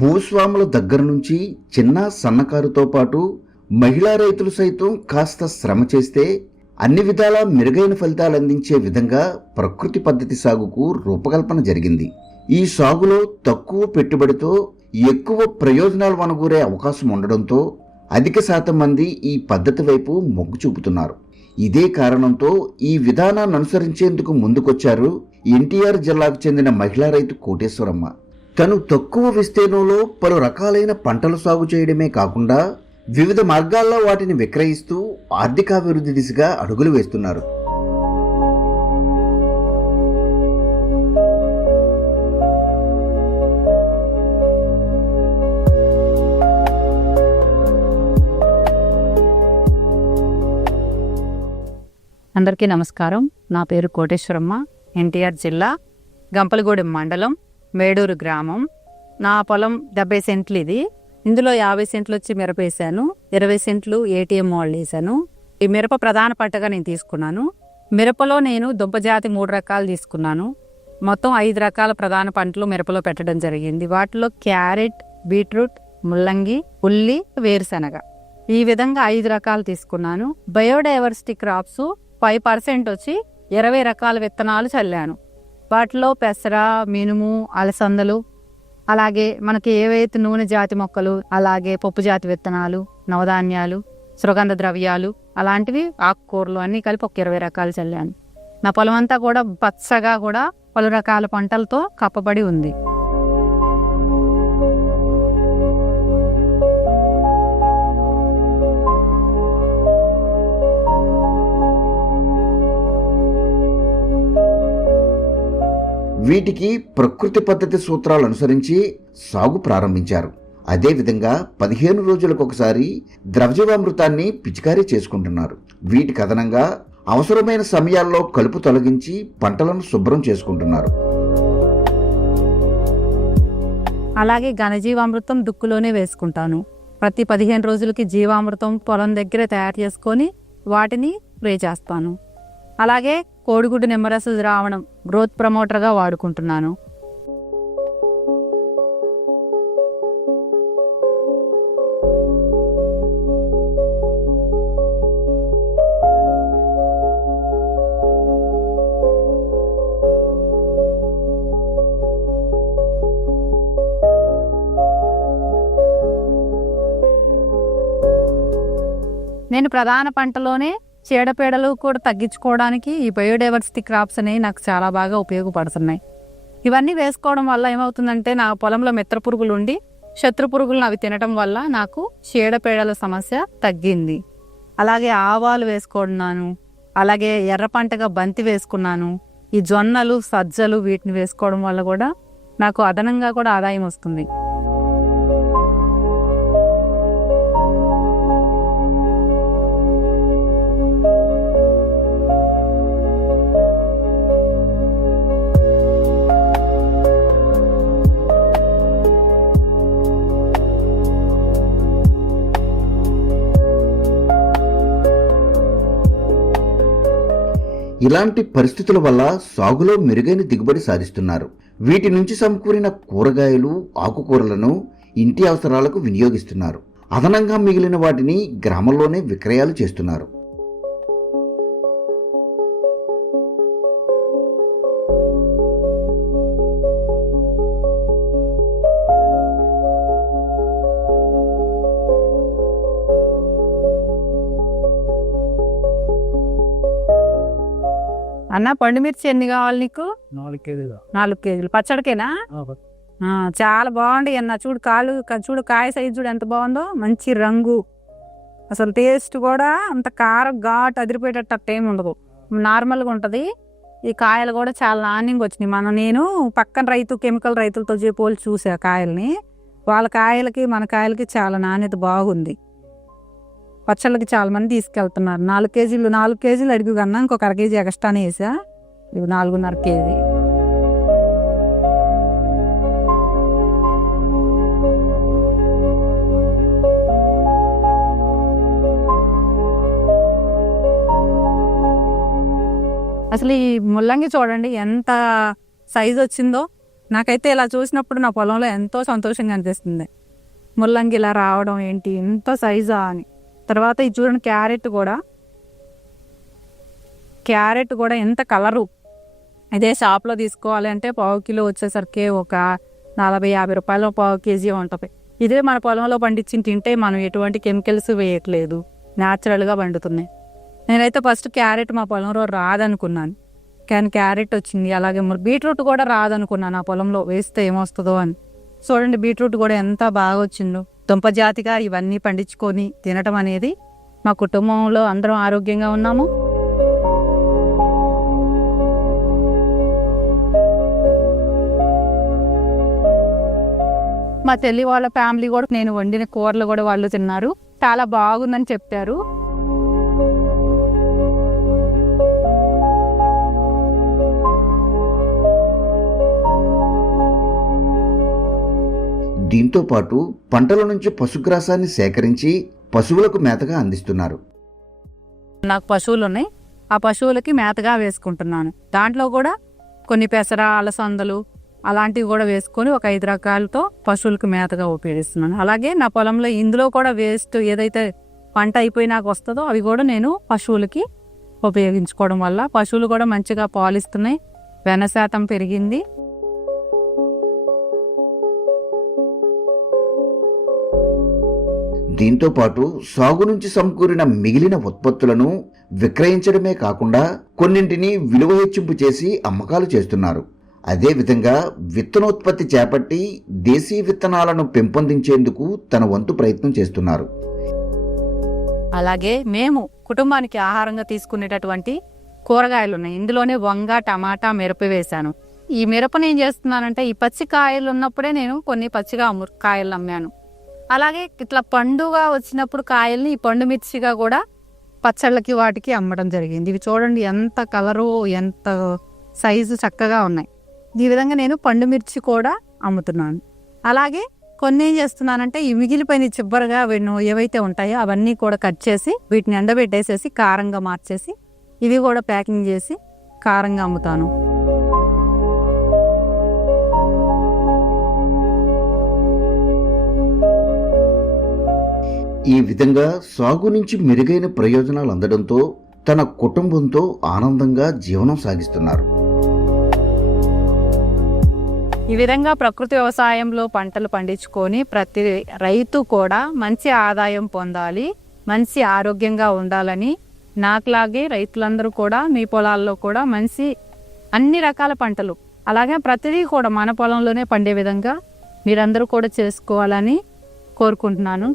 భూస్వాముల దగ్గర నుంచి చిన్న సన్నకారుతో పాటు మహిళా రైతులు సైతం కాస్త శ్రమ చేస్తే అన్ని విధాలా మెరుగైన ఫలితాలు అందించే విధంగా ప్రకృతి పద్ధతి సాగుకు రూపకల్పన జరిగింది. ఈ సాగులో తక్కువ పెట్టుబడితో ఎక్కువ ప్రయోజనాలు వనగూరే అవకాశం ఉండడంతో అధిక శాతం మంది ఈ పద్ధతి వైపు మొగ్గు చూపుతున్నారు. ఇదే కారణంతో ఈ విధానాన్ని అనుసరించేందుకు ముందుకొచ్చారు ఎన్టీఆర్ జిల్లాకు చెందిన మహిళా రైతు కోటేశ్వరమ్మ. తను తక్కువ విస్తీర్ణంలో పలు రకాలైన పంటలు సాగు చేయడమే కాకుండా వివిధ మార్గాల్లో వాటిని విక్రయిస్తూ ఆర్థికాభివృద్ధి దిశగా అడుగులు వేస్తున్నారు. అందరికీ నమస్కారం. నా పేరు కోటేశ్వరమ్మ. ఎన్టీఆర్ జిల్లా గంపలగూడెం మండలం మేడూరు గ్రామం. నా పొలం 70 సెంట్లు. ఇందులో 50 సెంట్లు వచ్చి మిరప వేసాను, 20 సెంట్లు ఏటీఎం వాళ్ళు వేసాను. ఈ మిరప ప్రధాన పంటగా నేను తీసుకున్నాను. మిరపలో నేను దుంపజాతి 3 రకాలు తీసుకున్నాను. మొత్తం 5 రకాల ప్రధాన పంటలు మిరపలో పెట్టడం జరిగింది. వాటిలో క్యారెట్, బీట్రూట్, ముల్లంగి, ఉల్లి, వేరుశనగ, ఈ విధంగా 5 రకాలు తీసుకున్నాను. బయోడైవర్సిటీ క్రాప్స్ 5% వచ్చి 20 రకాల విత్తనాలు చల్లాను. వాటిలో పెసర, మినుము, అలసందలు, అలాగే మనకి ఏవైతే నూనె జాతి మొక్కలు, అలాగే పప్పు జాతి విత్తనాలు, నవధాన్యాలు, సుగంధ ద్రవ్యాలు, అలాంటివి ఆకుకూరలు అన్నీ కలిపి ఒక 20 రకాలు చల్లాను. నా పొలం అంతా కూడా పచ్చగా కూడా పలు రకాల పంటలతో కప్పబడి ఉంది. వీటికి ప్రకృతి పద్ధతి సూత్రాలు అనుసరించి సాగు ప్రారంభించారు. అదేవిధంగా 15 రోజులకు ఒకసారి ద్రవజీవామృతాన్ని పిచికారీ చేసుకుంటున్నారు. వీటికి అదనంగా అవసరమైన సమయాల్లో కలుపు తొలగించి పంటలను శుభ్రం చేసుకుంటున్నారు. అలాగే ఘనజీవామృతం దుక్కులోనే వేసుకుంటాను. ప్రతి 15 రోజులకి జీవామృతం పొలం దగ్గర తయారు చేసుకొని వాటిని స్ప్రే చేస్తాను. అలాగే కోడిగుడ్డు నిమ్మరస ద్రావణం గ్రోత్ ప్రమోటర్గా వాడుకుంటున్నాను. నేను ప్రధాన పంటలోనే చీడపీడలు కూడా తగ్గించుకోవడానికి ఈ బయోడైవర్సిటీ క్రాప్స్ అనేవి నాకు చాలా బాగా ఉపయోగపడుతున్నాయి. ఇవన్నీ వేసుకోవడం వల్ల ఏమవుతుందంటే నా పొలంలో మిత్ర పురుగులు ఉండి శత్రు పురుగులను అవి తినడం వల్ల నాకు చీడపీడల సమస్య తగ్గింది. అలాగే ఆవాలు వేసుకున్నాను. అలాగే ఎర్ర పంటగా బంతి వేసుకున్నాను. ఈ జొన్నలు, సజ్జలు వీటిని వేసుకోవడం వల్ల కూడా నాకు అదనంగా కూడా ఆదాయం వస్తుంది. ఇలాంటి పరిస్థితుల వల్ల సాగులో మెరుగైన దిగుబడి సాధిస్తున్నారు. వీటి నుంచి సమకూరిన కూరగాయలు, ఆకుకూరలను ఇంటి అవసరాలకు వినియోగిస్తున్నారు. అదనంగా మిగిలిన వాటిని గ్రామంలోనే విక్రయాలు చేస్తున్నారు. అన్న, పండుమిర్చి ఎన్ని కావాలి నీకు? 4 కేజీలు. 4 కేజీలు. పచ్చడికేనా? చాలా బాగుంది అన్న. చూడు కాయ సైజు చూడు ఎంత బాగుందో. మంచి రంగు, అసలు టేస్ట్ కూడా అంత కారం ఘాటు అదిరిపోయేటట్టు అట్టేమి ఉండదు, నార్మల్గా ఉంటుంది. ఈ కాయలు కూడా చాలా నాణ్యంగా వచ్చినాయి. నేను పక్కన కెమికల్ రైతులతో పోల్చి చూసా కాయల్ని. వాళ్ళ కాయలకి మన కాయలకి చాలా నాణ్యత బాగుంది. పచ్చళ్ళకి చాలా మంది తీసుకెళ్తున్నారు. 4 కేజీలు అడిగి కన్నా ఇంకొక 1/2 కేజీ ఎక్స్ట్రానే వేసా. ఇవి 4.5 కేజీ. అసలు ఈ ముల్లంగి చూడండి ఎంత సైజు వచ్చిందో. నాకైతే ఇలా చూసినప్పుడు నా పొలంలో ఎంతో సంతోషంగా అనిపిస్తుంది. ముల్లంగి ఇలా రావడం ఏంటి, ఎంత సైజా అని. తర్వాత ఇది చూడండి, క్యారెట్ కూడా ఎంత కలరు. ఇదే షాప్లో తీసుకోవాలి అంటే పావు కిలో వచ్చేసరికి ఒక 40-50 రూపాయలు పావు కేజీ ఉంటుంది. ఇదే మన పొలంలో పండించి తింటే మనం ఎటువంటి కెమికల్స్ వేయట్లేదు, న్యాచురల్గా పండుతున్నాయి. నేనైతే ఫస్ట్ క్యారెట్ మా పొలంలో రాదనుకున్నాను, కానీ క్యారెట్ వచ్చింది. అలాగే బీట్రూట్ కూడా రాదనుకున్నాను ఆ పొలంలో వేస్తే ఏమొస్తుందో అని. చూడండి బీట్రూట్ కూడా ఎంత బాగా వచ్చిందో. దుంపజాతిగా ఇవన్నీ పండించుకొని తినటం అనేది, మా కుటుంబంలో అందరం ఆరోగ్యంగా ఉన్నాము. మా చెల్లి వాళ్ళ ఫ్యామిలీ కూడా నేను వండిన కూరలు కూడా వాళ్ళు తిన్నారు, చాలా బాగుందని చెప్పారు. దీంతో పాటు పంటల నుంచి పశుగ్రాసాన్ని సేకరించి పశువులకు మేతగా అందిస్తున్నారు. నాకు పశువులు ఉన్నాయి, ఆ పశువులకి మేతగా వేసుకుంటున్నాను. దాంట్లో కూడా కొన్ని పెసర, అలసందలు అలాంటివి కూడా వేసుకొని ఒక 5 రకాలతో పశువులకు మేతగా ఉపయోగిస్తున్నాను. అలాగే నా పొలంలో ఇందులో కూడా వేస్ట్ ఏదైతే పంట అయిపోయినాక వస్తుందో అవి కూడా నేను పశువులకి ఉపయోగించుకోవడం వల్ల పశువులు కూడా మంచిగా పాలిస్తున్నాయి, వెన్న శాతం పెరిగింది. దీంతో పాటు సాగు నుంచి సమకూరిన మిగిలిన ఉత్పత్తులను విక్రయించడమే కాకుండా కొన్నింటిని విలువ హెచ్చింపు చేసి అమ్మకాలు చేస్తున్నారు. అదేవిధంగా విత్తనోత్పత్తి చేపట్టి దేశీ విత్తనాలను పెంపొందించేందుకు తన వంతు ప్రయత్నం చేస్తున్నారు. అలాగే మేము కుటుంబానికి ఆహారంగా తీసుకునేటటువంటి కూరగాయలు ఉన్నాయి. ఇందులోనే వంగ, టమాటా, మిరప వేశాను. ఈ మిరపను ఏం చేస్తున్నానంటే, ఈ పచ్చి కాయలు ఉన్నప్పుడే నేను కొన్ని పచ్చిగా కాయలు అమ్మాను. అలాగే ఇట్లా పండుగ వచ్చినప్పుడు కాయల్ని ఈ పండు మిర్చిగా కూడా పచ్చళ్ళకి వాటికి అమ్మడం జరిగింది. ఇవి చూడండి ఎంత కలరు, ఎంత సైజు చక్కగా ఉన్నాయి. ఈ విధంగా నేను పండు మిర్చి కూడా అమ్ముతున్నాను. అలాగే కొన్ని ఏం చేస్తున్నానంటే, ఈ మిగిలిపోయిన చిబ్బరగా ఏవైతే ఉంటాయో అవన్నీ కూడా కట్ చేసి వీటిని ఎండబెట్టేసేసి కారంగా మార్చేసి ఇవి కూడా ప్యాకింగ్ చేసి కారంగా అమ్ముతాను. ఈ విధంగా సాగు నుంచి మెరుగైన ప్రయోజనాలు అందడంతో తన కుటుంబంతో ఆనందంగా జీవనం సాగిస్తున్నారు. ఈ విధంగా ప్రకృతి వ్యవసాయంలో పంటలు పండించుకొని ప్రతి రైతు కూడా మంచి ఆదాయం పొందాలి, మంచి ఆరోగ్యంగా ఉండాలని, నాకులాగే రైతులందరూ కూడా మీ పొలాల్లో కూడా మంచి అన్ని రకాల పంటలు అలాగే ప్రతిదీ కూడా మన పొలంలోనే పండే విధంగా మీరందరూ కూడా చేసుకోవాలని కోరుకుంటున్నాను.